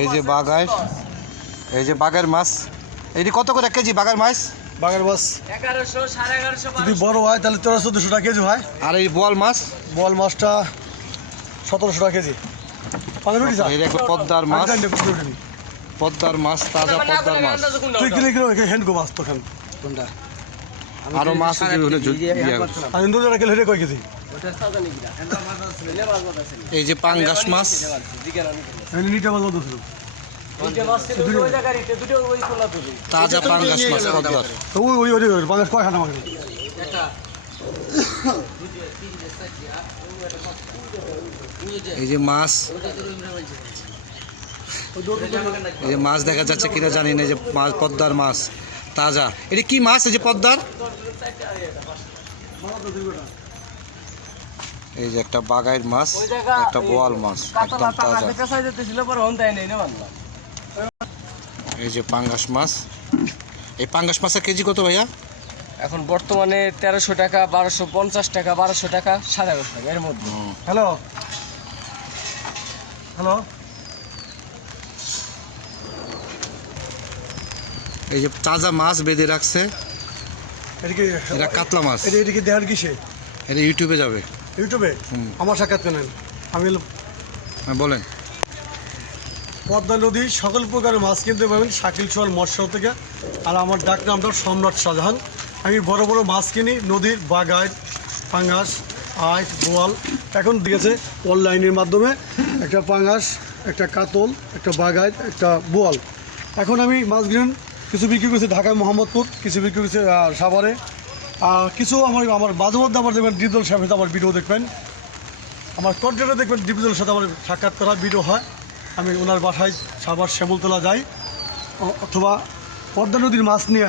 এই যে বাগার, এই যে বাগার মাছ, এটি কত করে কেজি বাগার মাছ? বাঘের মাছ 1100 1150 যদি বড় হয় তাহলে 1300-1400 টাকা কেজি হয়। আর এই বোয়াল মাছ? বোয়াল মাছটা 1700 টাকা কেজি। এই দেখো পদ্মার মাছ, পদ্মার মাছ, তাজা পদ্মার মাছ। তুই কিলো কিলো হ্যান্ড গো মাছ তখন কোনটা আরো মাছ আর ইন্দু টাকা কিলো কয় কেজি? এই যে পাঙ্গাস মাছ, নিটা মাছ বলতে ছিল তাজা পাঙ্গাস মাছ পদ্মার। তো ওই ওই ওই বাংলাদেশ কয় খানা মাছ? এই যে মাছ, এই যে মাছ দেখা যাচ্ছে কিনা জানি না। এই যে মাছ, পদ্মার মাছ তাজা। এটা কি মাছ? এই যে পদ্মার, এই যে একটা বাগাইর মাছ, একটা বোয়াল মাছ একদম তাজা। এই যে পাঙ্গাস মাছ। এই পাঙ্গাস মাছের কেজি কত ভাইয়া? এখন বর্তমানে 1300 টাকা, 1250 টাকা, 1200 টাকা, 1150 টাকা এর মধ্যে। হ্যালো হ্যালো এই যে তাজা মাছ বেঁধে রাখছে, এটা কি এটা কাতলা মাছ। এটা কি দেখার কিসে? এটা ইউটিউবে যাবে। ইউটিউবে আমার সাক্ষাৎ করেন। আমি হ্যাঁ বলেন। পদ্মা নদী সকল প্রকারের মাছ কিনতে পাবেন শাকিল সোহাল মৎস্য থেকে। আর আমার ডাক নামটা সম্রাট শাহজাহান। আমি বড় বড় মাছ কিনি নদীর, বাগায়, পাঙ্গাস, আইট, বোয়াল। এখন দিয়েছে অনলাইনের মাধ্যমে একটা পাঙ্গাস, একটা কাতল, একটা বাগায়, একটা বোয়াল। এখন আমি মাছগুলো কিছু বিক্রি করছি ঢাকায় মোহাম্মদপুর, কিছু বিক্রি করছি সাভারে, কিছু আমার মাঝে মধ্যে আমার দেখবেন ডিপজল সাহেবের সাথে আমার ভিডিও দেখবেন, আমার কন্টেন্টে দেখবেন ডিপজলের সাথে আমার সাক্ষাৎ করা ভিডিও হয়। আমি ওনার বাসায় সাভার শ্যামলতলা যাই, অথবা পদ্মা নদীর মাছ নিয়ে